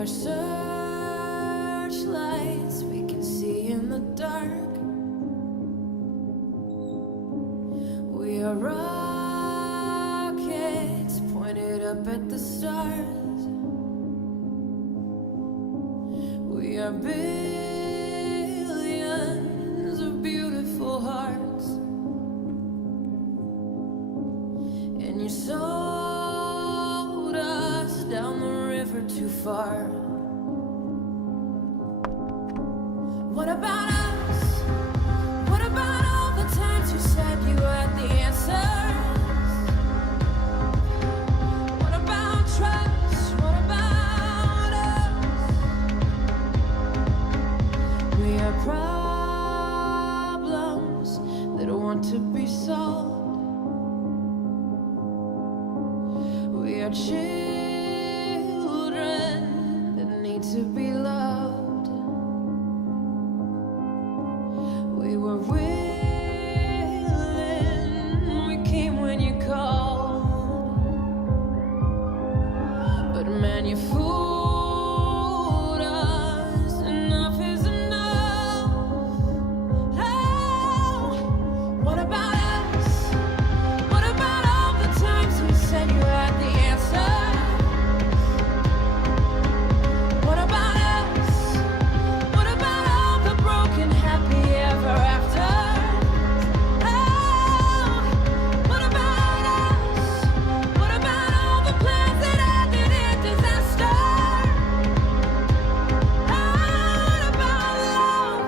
are searchlights we can see in the dark. We are rockets pointed up at the stars. We are billions of beautiful hearts. And you sold us down the river too far. What about us? What about all the times you said you had the answers? What about trust? What about us? We are problems that want to be solved. We are children that need to be loved. We were willing, we came when you called. But man, you fooled us. Enough is enough. Oh, what about us? What about all the times we said you had the answer? What about us? What about all the broken happy ever after? Oh, what about us? What about all the plans that ended in disaster? Oh, what about love?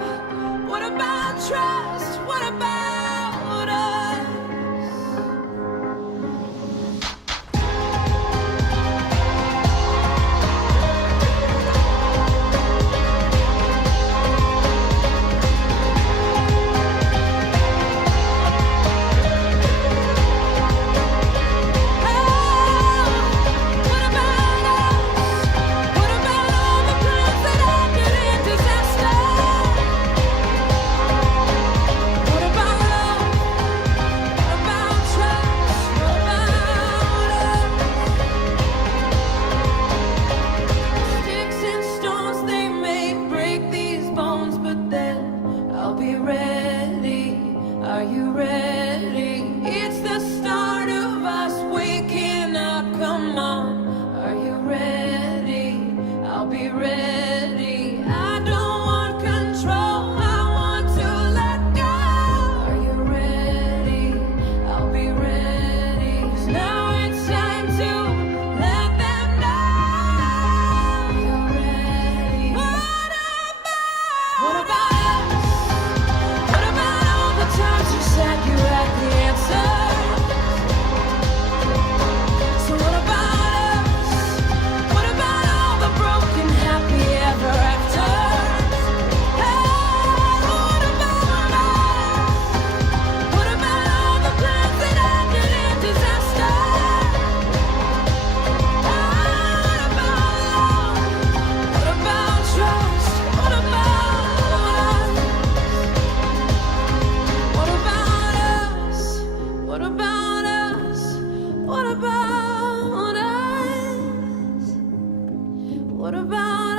What about trust? What about us? What about us? What about all the plans that ended in disaster? What about love? What about trust? What about us? Sticks and stones, they may break these bones, but then I'll be ready. Are you ready? It's the start of us waking up. Come on, are you ready? I'll be ready. I don't want control, I want to let go. Are you ready? I'll be ready. 'Cause now it's time to let them know. You're ready. What about us? What about all the times you said you had the answer? So what about us? What about all the broken happy ever after? What about us? What about all the plans that ended in disaster? What about love? What about trust? What about us? What about us? What about us? What about us? What about